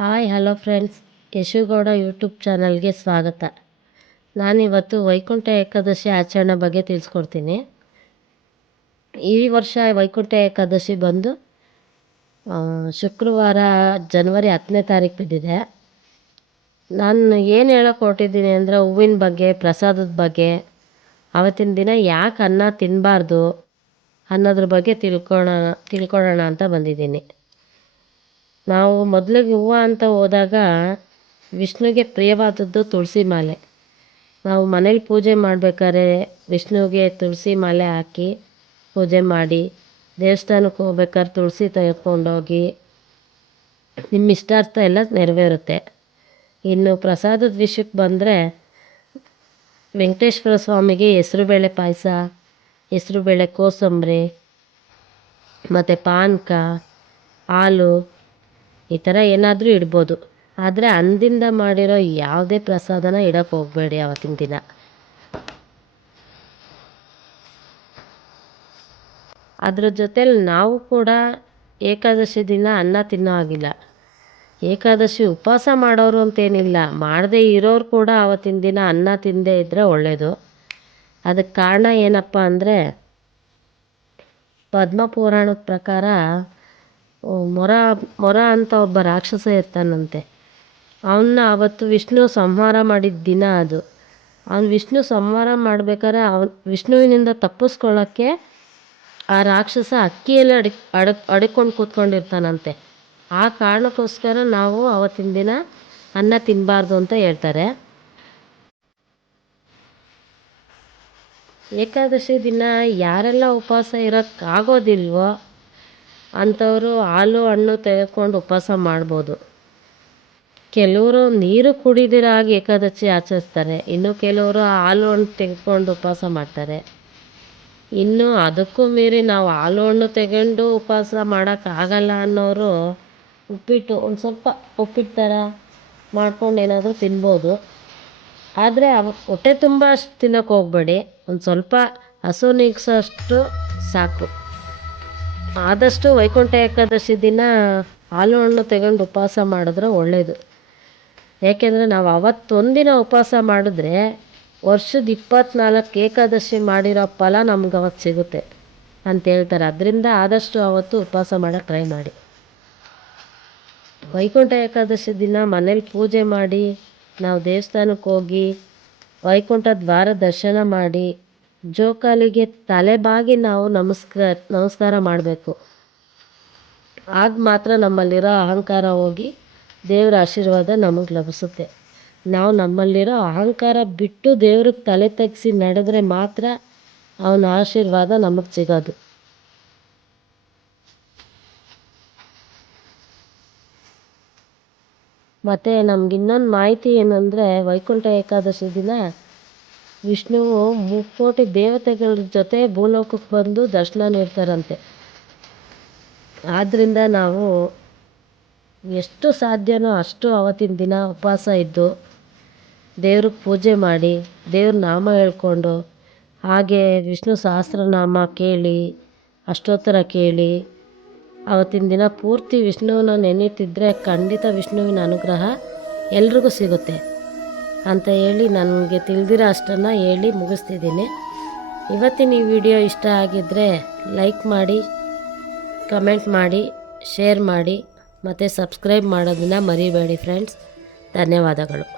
Hi, hello friends. Yashugowda YouTube ಚಾನಲ್ಗೆ ಸ್ವಾಗತ. ನಾನಿವತ್ತು ವೈಕುಂಠ ಏಕಾದಶಿ ಆಚರಣೆ ಬಗ್ಗೆ ತಿಳಿಸ್ಕೊಡ್ತೀನಿ. ಈ ವರ್ಷ ವೈಕುಂಠ ಏಕಾದಶಿ ಬಂದು ಶುಕ್ರವಾರ ಜನವರಿ ಹತ್ತನೇ ತಾರೀಕು ಬಿದ್ದಿದೆ. ನಾನು ಏನು ಹೇಳೋಕೆ ಹೊರಟಿದ್ದೀನಿ ಅಂದರೆ ಹೂವಿನ ಬಗ್ಗೆ, ಪ್ರಸಾದದ ಬಗ್ಗೆ, ಆವತ್ತಿನ ದಿನ ಯಾಕೆ ಅನ್ನ ತಿನ್ನಬಾರ್ದು ಅನ್ನೋದ್ರ ಬಗ್ಗೆ ತಿಳ್ಕೊಳ್ಳೋಣ ತಿಳ್ಕೊಳ್ಳೋಣ ಅಂತ ಬಂದಿದ್ದೀನಿ. ನಾವು ಮೊದಲಿಗೆ ಹೂವು ಅಂತ ಹೋದಾಗ ವಿಷ್ಣುವಿಗೆ ಪ್ರಿಯವಾದದ್ದು ತುಳಸಿ ಮಾಲೆ. ನಾವು ಮನೇಲಿ ಪೂಜೆ ಮಾಡ್ಬೇಕಾದ್ರೆ ವಿಷ್ಣುವಿಗೆ ತುಳಸಿ ಮಾಲೆ ಹಾಕಿ ಪೂಜೆ ಮಾಡಿ, ದೇವಸ್ಥಾನಕ್ಕೆ ಹೋಗ್ಬೇಕಾದ್ರೆ ತುಳಸಿ ತೆಗೆದುಕೊಂಡೋಗಿ ನಿಮ್ಮ ಇಷ್ಟಾರ್ಥ ಎಲ್ಲ ನೆರವೇರುತ್ತೆ. ಇನ್ನು ಪ್ರಸಾದದ ವಿಷಯಕ್ಕೆ ಬಂದರೆ ವೆಂಕಟೇಶ್ವರ ಸ್ವಾಮಿಗೆ ಹೆಸ್ರುಬೇಳೆ ಪಾಯಸ, ಹೆಸ್ರುಬೇಳೆ ಕೋಸಂಬರಿ, ಮತ್ತು ಪಾನಕ, ಹಾಲು ಈ ಥರ ಏನಾದರೂ ಇಡ್ಬೋದು. ಆದರೆ ಅಂದಿಂದ ಮಾಡಿರೋ ಯಾವುದೇ ಪ್ರಸಾದನ ಇಡೋಕ್ಕೆ ಹೋಗಬೇಡಿ ಆವತ್ತಿನ ದಿನ. ಅದ್ರ ಜೊತೇಲಿ ನಾವು ಕೂಡ ಏಕಾದಶಿ ದಿನ ಅನ್ನ ತಿನ್ನೋ ಹಾಗಿಲ್ಲ. ಏಕಾದಶಿ ಉಪವಾಸ ಮಾಡೋರು ಅಂತೇನಿಲ್ಲ. ಮಾಡದೇ ಇರೋರು ಕೂಡ ಆವತ್ತಿನ ದಿನ ಅನ್ನ ತಿಂದೇ ಇದ್ದರೆ ಒಳ್ಳೆಯದು ಅದಕ್ಕೆ ಕಾರಣ ಏನಪ್ಪ ಅಂದರೆ ಪದ್ಮ ಪುರಾಣದ ಪ್ರಕಾರ ಮೊರ ಮೊರ ಅಂತ ಒಬ್ಬ ರಾಕ್ಷಸ ಇರ್ತಾನಂತೆ. ಅವನ್ನ ಅವತ್ತು ವಿಷ್ಣು ಸಂಹಾರ ಮಾಡಿದ ದಿನ ಅದು. ಅವ್ನು ವಿಷ್ಣು ಸಂಹಾರ ಮಾಡ್ಬೇಕಾದ್ರೆ ಅವನು ವಿಷ್ಣುವಿನಿಂದ ತಪ್ಪಿಸ್ಕೊಳ್ಳೋಕ್ಕೆ ಆ ರಾಕ್ಷಸ ಅಕ್ಕಿಯಲ್ಲಿ ಅಡಿ ಅಡಕ್ ಅಡಕೊಂಡು ಕೂತ್ಕೊಂಡಿರ್ತಾನಂತೆ. ಆ ಕಾರಣಕ್ಕೋಸ್ಕರ ನಾವು ಅವತ್ತಿನ ದಿನ ಅನ್ನ ತಿನ್ನಬಾರ್ದು ಅಂತ ಹೇಳ್ತಾರೆ. ಏಕಾದಶಿ ದಿನ ಯಾರೆಲ್ಲ ಉಪವಾಸ ಇರೋಕ್ಕಾಗೋದಿಲ್ವೋ ಅಂಥವರು ಹಾಲು ಹಣ್ಣು ತೆಗೆದುಕೊಂಡು ಉಪವಾಸ ಮಾಡ್ಬೋದು. ಕೆಲವರು ನೀರು ಕುಡಿದಿರ ಹಾಗೆ ಏಕಾದಶಿ ಆಚರಿಸ್ತಾರೆ. ಇನ್ನು ಕೆಲವರು ಹಾಲು ಹಣ್ಣು ತೆಗೆದುಕೊಂಡು ಉಪವಾಸ ಮಾಡ್ತಾರೆ. ಇನ್ನು ಅದಕ್ಕೂ ಮೀರಿ ನಾವು ಹಾಲು ಹಣ್ಣು ತಗೊಂಡು ಉಪವಾಸ ಮಾಡೋಕ್ಕಾಗಲ್ಲ ಅನ್ನೋರು ಉಪ್ಪಿಟ್ಟು, ಒಂದು ಸ್ವಲ್ಪ ಉಪ್ಪಿಟ್ಟು ಥರ ಮಾಡ್ಕೊಂಡು ಏನಾದರೂ ತಿನ್ಬೋದು. ಆದರೆ ಅವ ಹೊಟ್ಟೆ ತುಂಬ ಅಷ್ಟು ತಿನ್ನೋಕೆ ಹೋಗಬೇಡಿ. ಒಂದು ಸ್ವಲ್ಪ ಹಸು ನೀಗ್ಸೋಷ್ಟು ಸಾಕು. ಆದಷ್ಟು ವೈಕುಂಠ ಏಕಾದಶಿ ದಿನ ಹಾಲು ಹಣ್ಣು ತಗೊಂಡು ಉಪವಾಸ ಮಾಡಿದ್ರೆ ಒಳ್ಳೆಯದು ಏಕೆಂದರೆ ನಾವು ಅವತ್ತೊಂದಿನ ಉಪವಾಸ ಮಾಡಿದ್ರೆ ವರ್ಷದ ಇಪ್ಪತ್ನಾಲ್ಕು ಏಕಾದಶಿ ಮಾಡಿರೋ ಫಲ ನಮ್ಗೆ ಅವತ್ತು ಸಿಗುತ್ತೆ ಅಂತ ಹೇಳ್ತಾರೆ. ಅದರಿಂದ ಆದಷ್ಟು ಅವತ್ತು ಉಪವಾಸ ಮಾಡೋಕ್ಕೆ ಟ್ರೈ ಮಾಡಿ. ವೈಕುಂಠ ಏಕಾದಶಿ ದಿನ ಮನೇಲಿ ಪೂಜೆ ಮಾಡಿ, ನಾವು ದೇವಸ್ಥಾನಕ್ಕೆ ಹೋಗಿ ವೈಕುಂಠ ದ್ವಾರ ದರ್ಶನ ಮಾಡಿ ಜೋಕಾಲಿಗೆ ತಲೆ ಬಾಗಿ ನಾವು ನಮಸ್ಕಾರ ನಮಸ್ಕಾರ ಮಾಡಬೇಕು. ಆಗ ಮಾತ್ರ ನಮ್ಮಲ್ಲಿರೋ ಅಹಂಕಾರ ಹೋಗಿ ದೇವರ ಆಶೀರ್ವಾದ ನಮಗೆ ಲಭಿಸುತ್ತೆ. ನಾವು ನಮ್ಮಲ್ಲಿರೋ ಅಹಂಕಾರ ಬಿಟ್ಟು ದೇವ್ರಿಗೆ ತಲೆ ತಗ್ಗಿಸಿ ನಡೆದ್ರೆ ಮಾತ್ರ ಅವನ ಆಶೀರ್ವಾದ ನಮಗೆ ಸಿಗೋದು. ಮತ್ತು ನಮ್ಗೆ ಇನ್ನೊಂದು ಮಾಹಿತಿ ಏನಂದರೆ ವೈಕುಂಠ ಏಕಾದಶಿ ದಿನ ವಿಷ್ಣುವು ಮುಕ್ಕೋಟಿ ದೇವತೆಗಳ ಜೊತೆ ಭೂಲೋಕಕ್ಕೆ ಬಂದು ದರ್ಶನ ನೀಡ್ತಾರಂತೆ. ಆದ್ದರಿಂದ ನಾವು ಎಷ್ಟು ಸಾಧ್ಯನೋ ಅಷ್ಟು ಅವತ್ತಿನ ದಿನ ಉಪವಾಸ ಇದ್ದು ದೇವ್ರಿಗೆ ಪೂಜೆ ಮಾಡಿ, ದೇವ್ರ ನಾಮ ಹೇಳ್ಕೊಂಡು, ಹಾಗೆ ವಿಷ್ಣು ಸಹಸ್ರನಾಮ ಕೇಳಿ, ಅಷ್ಟೋತ್ತರ ಕೇಳಿ, ಅವತ್ತಿನ ದಿನ ಪೂರ್ತಿ ವಿಷ್ಣುವನ್ನ ನೆನೀತಿದ್ರೆ ಖಂಡಿತ ವಿಷ್ಣುವಿನ ಅನುಗ್ರಹ ಎಲ್ರಿಗೂ ಸಿಗುತ್ತೆ. ಅಂತ ಹೇಳಿ ನನಗೆ ತಿಳಿದಿರೋ ಅಷ್ಟನ್ನು ಹೇಳಿ ಮುಗಿಸ್ತಿದ್ದೀನಿ. ಇವತ್ತಿನ ಈ ವಿಡಿಯೋ ಇಷ್ಟ ಆಗಿದ್ದರೆ ಲೈಕ್ ಮಾಡಿ, ಕಮೆಂಟ್ ಮಾಡಿ, ಶೇರ್ ಮಾಡಿ, ಮತ್ತು ಸಬ್ಸ್ಕ್ರೈಬ್ ಮಾಡೋದನ್ನು ಮರಿಬೇಡಿ ಫ್ರೆಂಡ್ಸ್ ಧನ್ಯವಾದಗಳು.